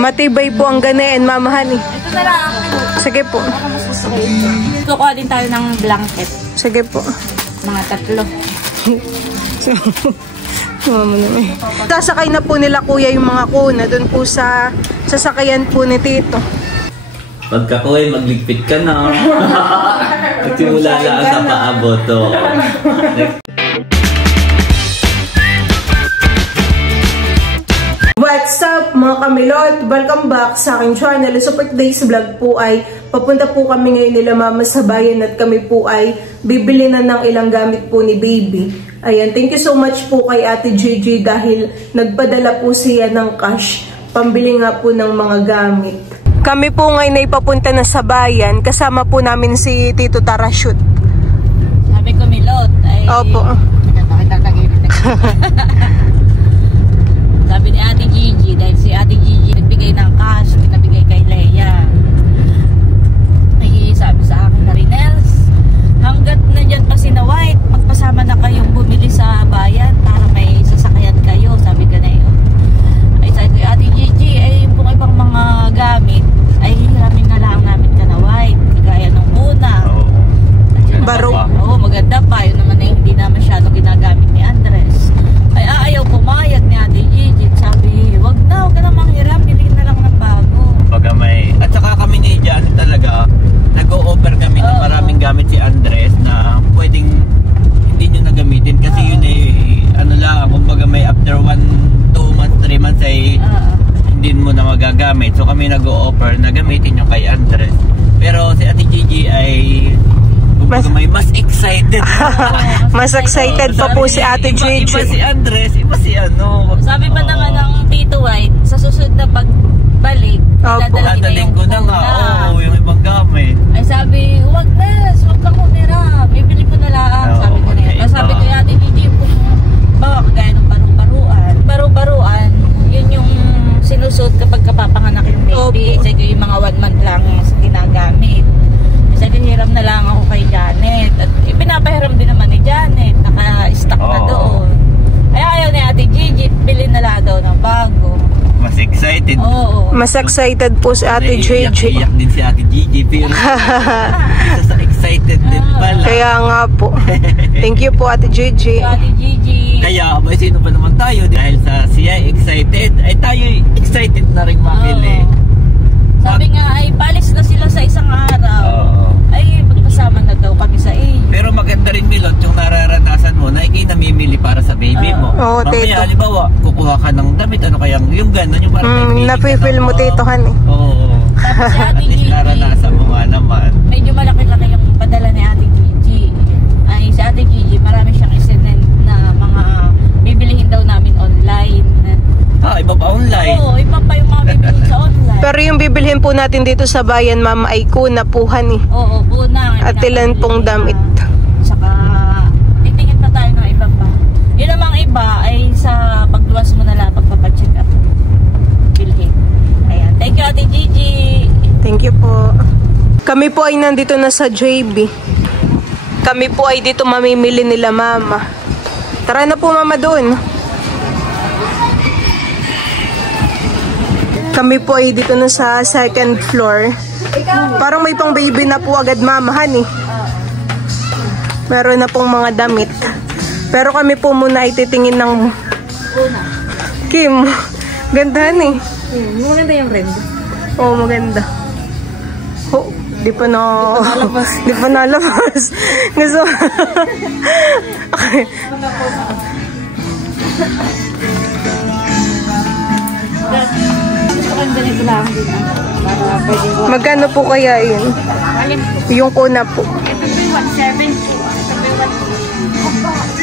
Matibay po ang ganayan, mamahan eh. Ito na lang. Sige po. Baka mas gusto ko ito. Kukuha din tayo ng blanket. Sige po. Mga 3. Mama naman. Sasakay na po nila kuya yung mga kuna doon po sa sasakayan po ni Tito. Pagkakuhay, magligpit ka na. Magsimula lang sa paabot to. What's up mga kamilot? Welcome back sa aking channel. So for today's vlog po ay papunta po kami ngayon nila mama sa bayan at kami po ay bibili na ng ilang gamit po ni baby. Ayan, thank you so much po kay Ate Gigi dahil nagpadala po siya ng cash pambili nga po ng mga gamit. Kami po ngayon ay papunta na sa bayan. Kasama po namin si Tito Tarashoot. Sabi ko Milot ay... Opo. Sabi ni Ate Gigi, dahil si Ate Gigi nagbigay ng cash, pinabigay kay Leia. Ay sabi sa akin na rin, Els, hanggat nandyan pa si na White, magpasama na kayong bumili sa bayan para may sasakyan kayo, sabi ka na yun. Ay sabi ko, Ate Gigi, ay yung pong ibang mga gamit, ay hiramin na lang namin ka na White, kagaya nung una. Baro. Oo, maganda pa, yun naman ay hindi na masyado ginagamit ni Andres. Ay ayaw pumayag ni Ate Gigi. Sabi, wag ka na manghiram, bilhin na lang ng bago. Pagka may... At saka kami ni Janet talaga, nag-o-offer kami ng maraming gamit si Andres na pwedeng hindi nyo na gamitin. Kasi yun ay, ano lang, kumbaga may after 1, 2 months, 3 months ay hindi mo na magagamit. So kami nag-o-offer na gamitin nyo kay Andres. Pero si Ate Gigi ay... may mas excited. Mas excited pa po si Ate Gigi. Iba si Andres, iba si ano. Sabi pa naman ng Tito White, sa susunod na pagbalik, dadalhin ko na nga. Oo, yung ibang gamit. Ay sabi, wag kang humira. Bibili ko na lang. Sabi ko na yan. Sabi ko, Ate Gigi, kung bawa kagaya ng baru-baruan. Baru-baruan, yun yung sinusot kapag kapapanganak yung baby. Sabi ko, yung mga 1 month lang sa ginagamit. Sabi, hiram na lang ako kay Janet. At pinapahiram din naman ni Janet. Naka-stock na doon. Ay ayaw ni Ate Gigi, bilhin na lang daw ng bago. Mas excited. Oo. Mas excited po si Ate Gigi. Iyak din si Ate Gigi. Pero isa sa excited din pala. Kaya nga po. Thank you po Ate Gigi. Ate Gigi. Kaya abay, sino pa naman tayo? Dahil sa siya excited, ay tayo excited na rin mamili. Sabi nga ay palis na sila sa isang araw. Ay magpasama na daw kami sa iyo. Pero maganda rin Milot yung nararanasan mo na ikay namimili para sa baby mo. Oo, Mamaya Tito. halimbawa, kukuha ka ng damit, ano kaya yung gano'n, yung parang napifeel mo Tito Han eh. Oo. Tapos si Ate At least Gigi, naranasan mo nga naman. medyo malaki-laki yung padala ni Ate Gigi. Ay si Ate Gigi, marami siyang isinend na mga bibilihin daw namin online. Iba pa online. Oo, iba pa yung mga bibilihin sa online. Pero yung bibilhin po natin dito sa bayan mama ay kuna puhan eh. Oo, punang. At ilan pong damit. Saka, titingin pa tayo ng iba pa. Yun namang iba ay sa pagluwas mo na lang, pagpapacheck up. Bilhin. Ayan. Thank you, Ate Gigi. Thank you po. Kami po ay nandito na sa JB. Kami po ay dito mamimili nila mama. Tara na po mama doon. Kami po ay dito na sa second floor. Parang may pang baby na po agad mamahan eh. Meron na pong mga damit. Pero kami po muna ay titingin ng Kim. Gandahan eh. Maganda yung red. Oo, maganda. Oh, di pa nalabas. Gusto. Okay. Magkano po kaya yun? Yung kuna po. 170.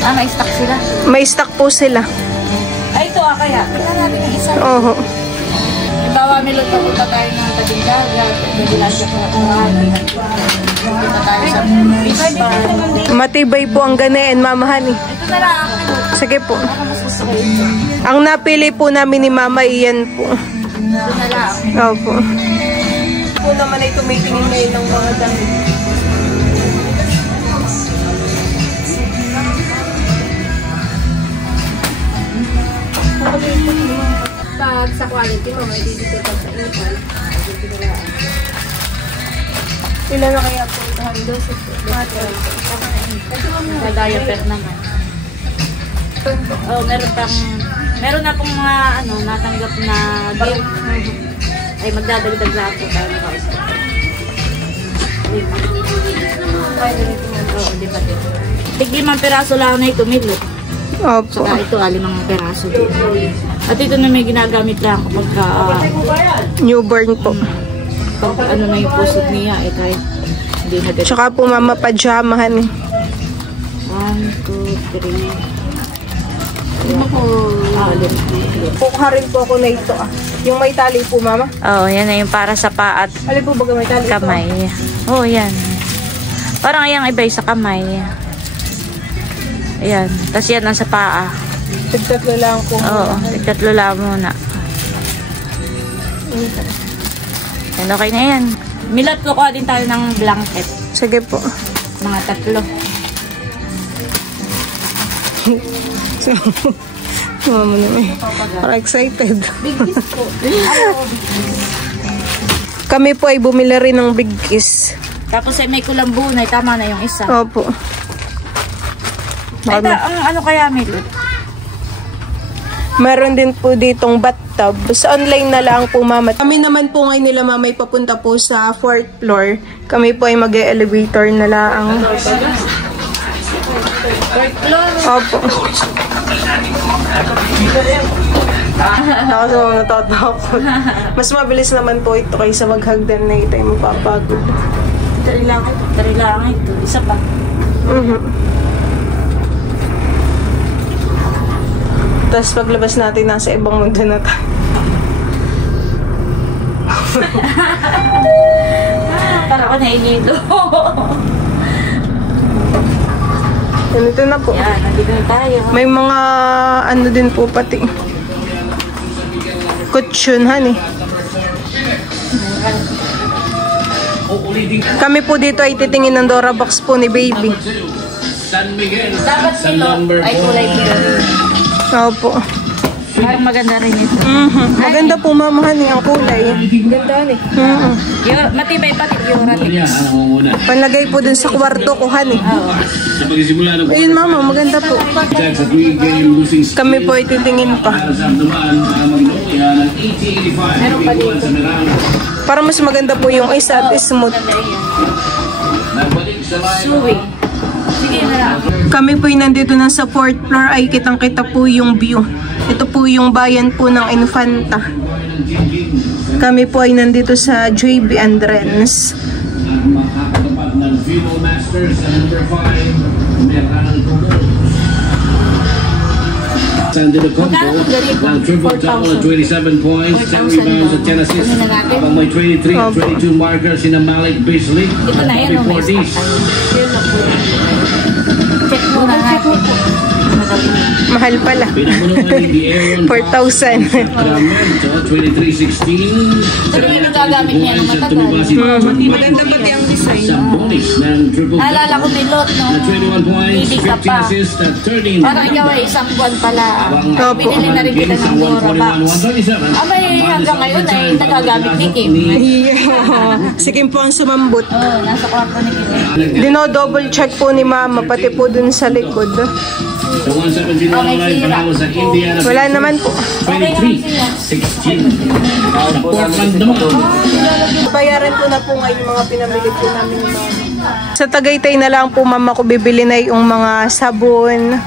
May stock sila? May stock po sila. Ay, ito kaya. Tingnan natin yung isa. Oo. Ibawa, Milot, papunta tayo ng Tabing Dagat. Pagbilan siya po papunta tayo sa beach bar. Matibay po ang ganayan, mamahan eh. Ito na lang. Sige po. Baka mas gusto ko ito. Ang napili po namin ni mama, iyan po. Ito na lang. Opo. Po naman ay tumitingin ngayon ng mga damit. pag sa quality mo, may dito pag sa infant. Ilan na kaya po ito? Dosis po. Sa diaper naman. Oh, meron na pong mga natanggap na gift. Ay magdadagdag lang po tayo ng house. Oo, di ba dito? Tig-5 peraso lang na ito, Milo. Opo. Saka ito, 5 peraso dito. At ito na may ginagamit lang kapag Newborn po. pag na yung pusod niya, kahit hindi na ganito. Tsaka po mama, pajamahan eh. 1, 2, 3. Kukuha rin po ako na ito Yung may tali po mama. Oh, yan na yung para sa paa at Alin po baga may tali kamay. Oh, yan. Parang yung iba sa kamay. Ayan. Tapos yan nasa paa. Tigtatlo lang po. Oo, tigtatlo lang muna. Yan, okay na yan. Milot ko din tayo ng blanket. Sige po. Mga 3. Mama naman. Parang excited. Kami po ay bumili rin ng Big Kiss. Tapos ay may kulambunay. Tama na yung isa. Opo. Ay, ano kaya Milot? Meron din po ditong bathtub. Sa online na lang po mama. Kami naman po ngayon nila mama ay papunta po sa 4th floor. Kami po ay mag-elevator na lang. 4th floor? Opo. Ako sa mga natatakot. Mas mabilis naman po ito kaysa maghagdan na ito ay mapapagod. 3 lang ito. 3 lang ito. Isa pa. Tapos paglabas natin nasa ibang mundo na tayo. Para ko nainito. Ganito na po. Yan, nandito na tayo. May mga ano din po pati. Kutsyon, Kami po dito ay titingin ng Dora box po ni baby. Dapat Milot ay kulay blue. Opo. Parang maganda rin ito. Maganda po mama ang kulay. Ganda Matibay pati Eurotics. Panlagay po dun sa kwarto ko Oo. Ayun mama, maganda po. Kami po ay titingin pa. Meron pa dito. Para mas maganda po yung isa at smooth. Suwi. Sige na lang. Kami po ay nandito na sa 4th floor ay kitang-kita po yung view. Ito po yung bayan po ng Infanta. Kami po ay nandito sa JB Andrens. Sandy Combo, triple double at 27 points, 10 rebounds at 10 assists. Habang may 23 at 22 markers sina Malik Beasley at Bobby Portis. Check muna natin. Mahal pala. 4,000. 23-16. Ito yung nagagamit niya ng matagal. Maganda pati ang design. Sa bonus ng triple Naalala ko Milot, no? 21 points, Hindi ka 15 pa. assists at 13. Parang ikaw ay isang buwan pala. Opo. Binili na rin kita ng Dora box. May hanggang ngayon ay nagagamit ni Kim. Si Kim po ang sumambot. Oo, nasa kwarto ni Kim. Dino-double check po ni mama, pati po dun sa likod. Sa 117 online panalo sa Indiana. Wala naman po. 23-16. Sa Portland naman. Bayaran ko na po ngayon yung mga pinamili po namin ni mama. Sa Tagaytay na lang po mama ko bibili na yung mga sabon.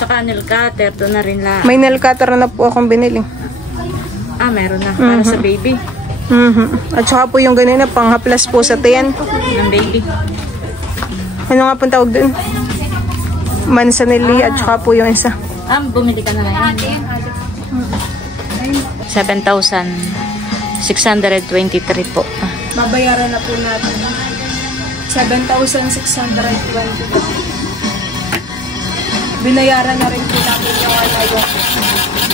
Tsaka nail cutter, doon na rin lang. May nail cutter na po akong binili. Meron na. Para sa baby. At saka po yung ganina, panghaplas po sa tiyan. Ng baby. Ano nga pong tawag dun? Manzanilli at saka po yung isa. Bumili ka na lang. 7,623 po. Babayaran na po natin. 7,620. Binayaran na rin po natin yung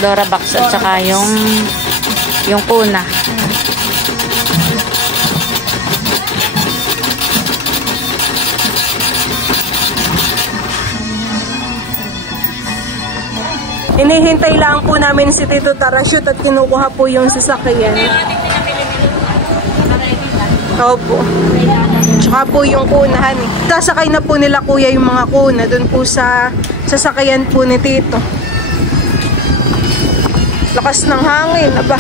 Dora box at saka yung kuna. Inihintay lang po namin si Tito Tarashoot at kinukuha po yung sasakyan. Opo. Tsaka po yung kunahan eh. Sasakay na po nila kuya yung mga kuna doon po sa sasakyan po ni Tito. Lakas ng hangin, aba.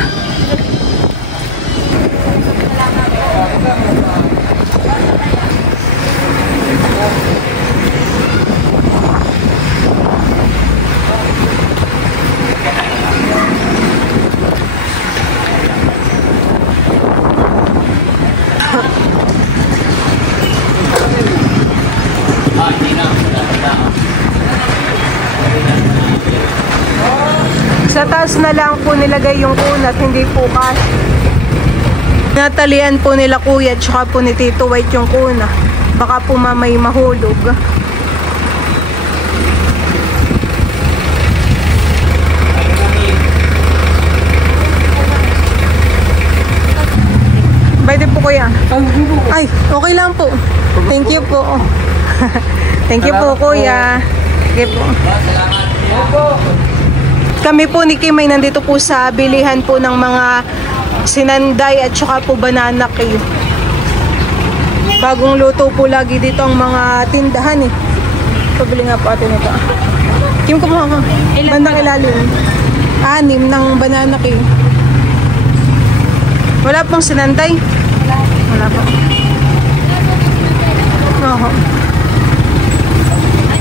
Sa taas na lang po nilagay yung kuna at hindi po kasi. Natalian po nila kuya at saka po ni Tito White yung kuna. Baka po mamay mahulog. Pwede po kuya. Ay, okay lang po. Thank you po. Thank you po kuya. Okay po. Kami po ni Kim ay nandito po sa bilihan po ng mga sinanday at saka po banana cake. Bagong luto po lagi dito ang mga tindahan eh. Pabili nga po atin ito. Kim, kumuha ka. Bandang ilalim. 6 ng banana cake. Wala pong sinanday? Wala po. Oho.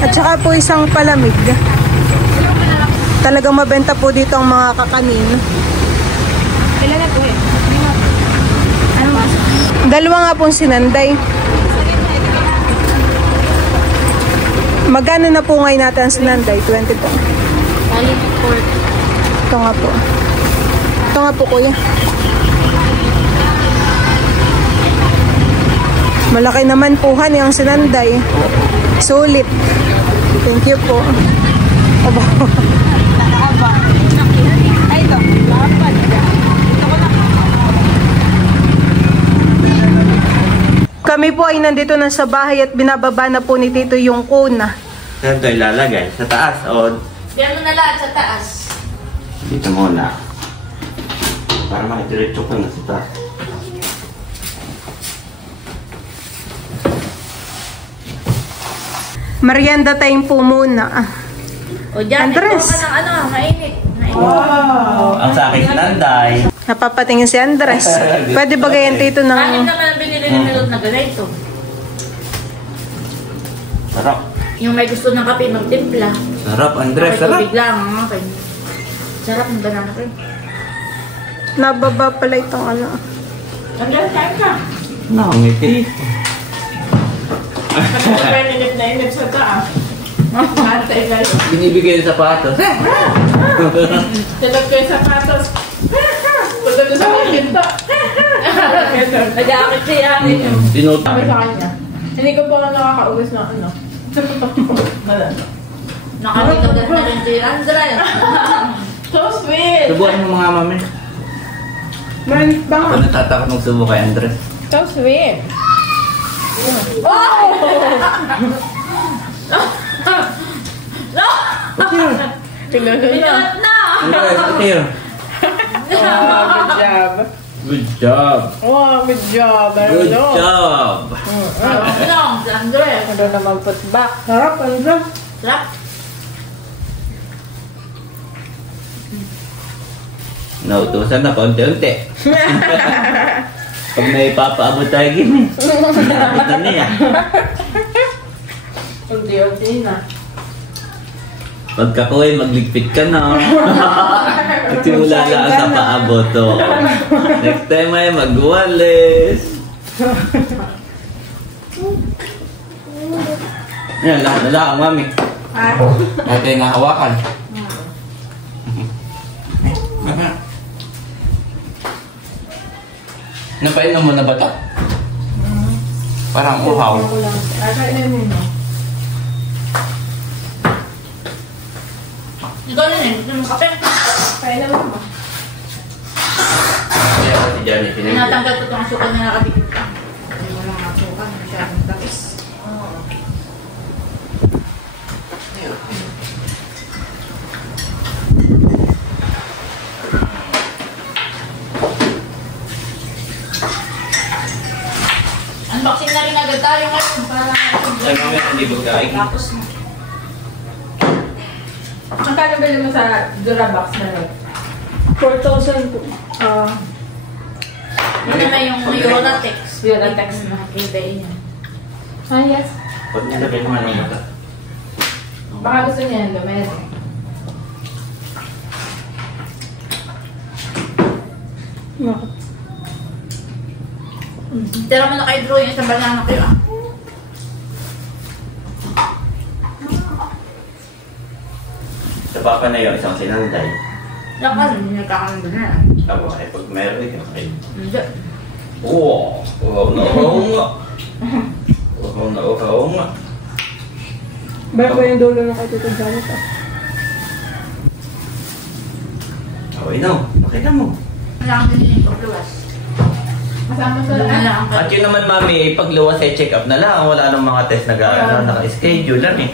At saka po isang palamig. Talagang mabenta po dito ang mga kakanin. Ilan na po eh? Ano mas? 2 nga pong sinanday. Magkano na po ngayon natin ang sinanday? 20 po. Ito nga po. Ito nga po kuya. Malaki naman po ang sinanday. Sulit. Thank you po. Aba. Ay, ito. Kami po ay nandito na sa bahay at binababa na po ni Tito yung kuna. Saan ito ilalagay? Sa taas o? Diyan mo na lahat sa taas. Dito muna. Para makidiretso ka na sa taas. Merienda time po muna. O dyan, Andres. ito ka ng mainit. Wow! Ang sa akin nanday. Napapatingin si Andres. Pwede ba gayan Tito ng... Anim naman ang binili ni Milot na ganito. Sarap. Yung may gusto ng kape, magtimpla. Sarap, Andres. May Sarap. tubig lang ang akin. Sarap ng banana cream. Nababa pala itong ano. Andres, kain ka. Nakangiti. Inip na inip sa taas. Binibigay yung sapatos. Tinag ko yung sapatos. Punta doon sa mga pinto. Nag-aakit siya. Tinutang. Sabi sa kanya. Hindi ko pa nakakaugas ng ano. Nakakita na rin si Andres. So sweet! Subukan mo mga mami. Man, bang? Ako natatakot magsubo kay Andres. So sweet! Pinot na! Andres, here. Good job! Good job. Oh, good job! Good job. Ano si Andres? Ano naman put back? Sarap, Andres! Sarap. Nautusan na paunti-unti. Pag may papaabot tayo gini. Napit na niya. Unti-unti na. Pagka kuhay, magligpit ka na. Magsimula lang sa paabot to. Next time ay magwalis. Ayan, lahat na lang, mami. Natin nga hawakan. Napainom mo na ba ito? Parang uhaw. Kakainin mo na. Ikaw na rin. Gusto mo kape? Kailan mo ba? Kaya ako si Johnny, pinag- Tinatanggal ko itong asukal na nakabigit ka. Ay, walang asukal. Masyadong tapis. Unboxing na rin agad tayo ngayon para hindi bugay. tapos na. Ang kanabili mo sa Durabox na rin? 4,000 po. Yun naman yung Eurotex. Eurotex. Nakakita niya. Ah, yes. Pag nilagay mo ano ba? Baka gusto niya yung lumit. Tira mo na kayo draw yung isang banana kayo ah. Sa papa na yung isang sinanday. Lakas, hindi nagkakaroon na. Aba, ay pag meron ikaw kayo. Hindi. Oo, uhaw na uhaw nga. Uhaw na uhaw nga. Bago yung dulo na kayo dito dyan ito. Okay na, pakita mo. Kailangan din yung pagluwas. Masama sa Doon na lang ang At yun naman mami, pagluwas ay check up na lang. Wala nang mga test na naka-schedule lang eh.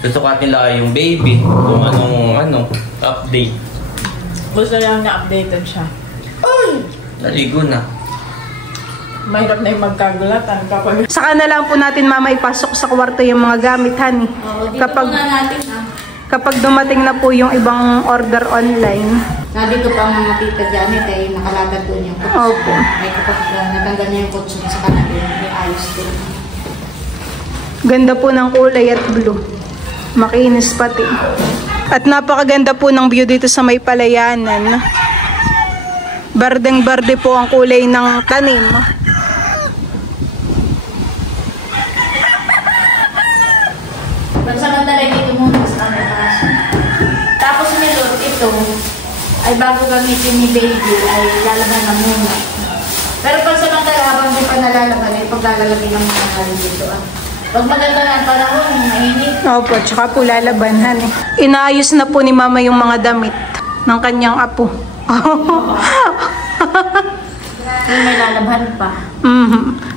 Susukatin lang yung baby kung anong update. Gusto lang na updated siya. Naligo na. Mahirap na yung magkagulatan kapag... Saka na lang po natin mama ipasok sa kwarto yung mga gamit, honey. Oo, dito muna natin ah. Kapag dumating na po yung ibang order online. Sabi ko pa mga tita Janet ay nakalatag doon yung kutsun. Opo. Ay kapag natanggal niya yung kutsun sa kanila, may ayos doon. Ganda po ng kulay at blue. Makinis pati. At napakaganda po ng view dito sa may palayanan. Bardeng-barde po ang kulay ng tanim. Pansamantala dito muna sa kanila. Tapos nilot ito, ay bago gamitin ni baby, ay lalaban na muna. Pero pansamantala habang di pa nalalaban, ay paglalagay ng mga halin dito ah. Pag maganda na ang panahon, mainit. Opo, tsaka po lalabanhan eh. Inaayos na po ni mama yung mga damit ng kanyang apo. Yung may lalaban pa.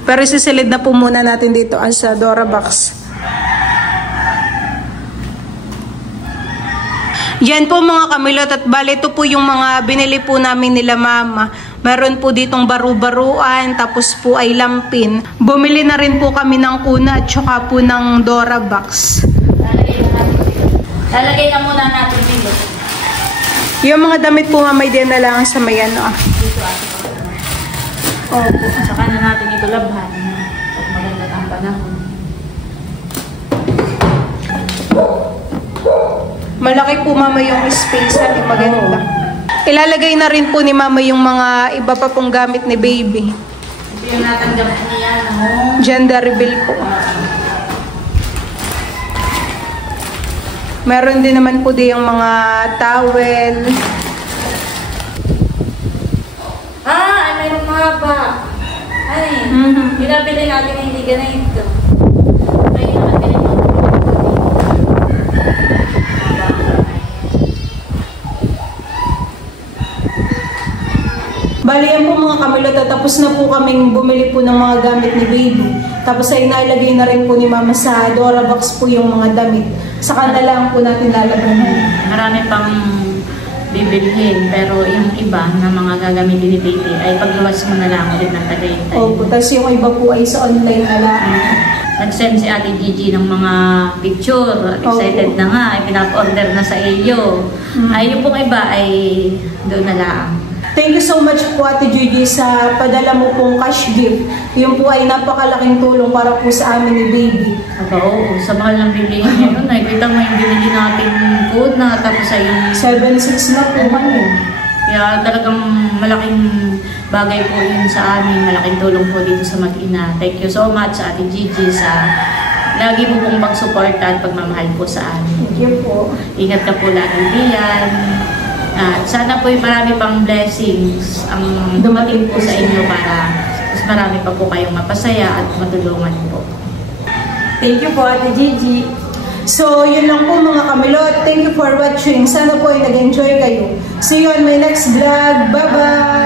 Pero sisilid na po muna natin dito sa Durabox. Yan po mga kamilot at bale ito po yung mga binili po namin nila mama. Meron po ditong baru-baruan, tapos po ay lampin. Bumili na rin po kami ng kuna at saka po ng Durabox. Lalagay na muna natin dito. Yung mga damit po mamay din na lang sa may ano. Dito ah. Opo. Saka na natin ito labhan. Pag maganda ang panahon. Malaki po mama yung space at maganda. Ilalagay na rin po ni mama yung mga iba pa pong gamit ni baby. Ito yung natanggap niya no? Gender reveal po. Meron din naman po di yung mga towel. Ay mayroong mahaba. Ay, pinabili natin na hindi ganito. Ay, natin ito. Bali yan po mga kamilot at tapos na po kaming bumili po ng mga gamit ni baby. Tapos ay nalagay na rin po ni mama sa Durabox po yung mga damit. Saka na lang po natin lalabanan. Marami pang bibilhin, pero yung iba na mga gagamitin ni baby ay pagluwas mo na lang ulit ng Tagaytay. Opo, tapos yung iba po ay sa online na lang. Nag-send si Ate Gigi ng mga picture. Excited na nga, ay pinap-order na sa iyo. Ay yung pong iba ay doon na lang. Thank you so much po Ate Gigi sa padala mo pong cash gift. Yung po ay napakalaking tulong para po sa amin ni baby. Oo, sa mahal ng bilihin niya nun. Nakikita mo yung binili natin food na tapos ay yung 7.6 na po kami. kaya talagang malaking bagay po yun sa amin. Malaking tulong po dito sa mag-ina. Thank you so much Ate Gigi sa lagi mo pong pagsuporta at pagmamahal po sa amin. Thank you po. Ingat ka po lagi diyan. At sana po yung marami pang blessings ang dumating po sa inyo para mas marami pa po kayong mapasaya at matulungan po. Thank you po Ate Gigi. So, yun lang po mga kamilot. Thank you for watching. Sana po ay nag-enjoy kayo. See you on my next vlog. Bye-bye!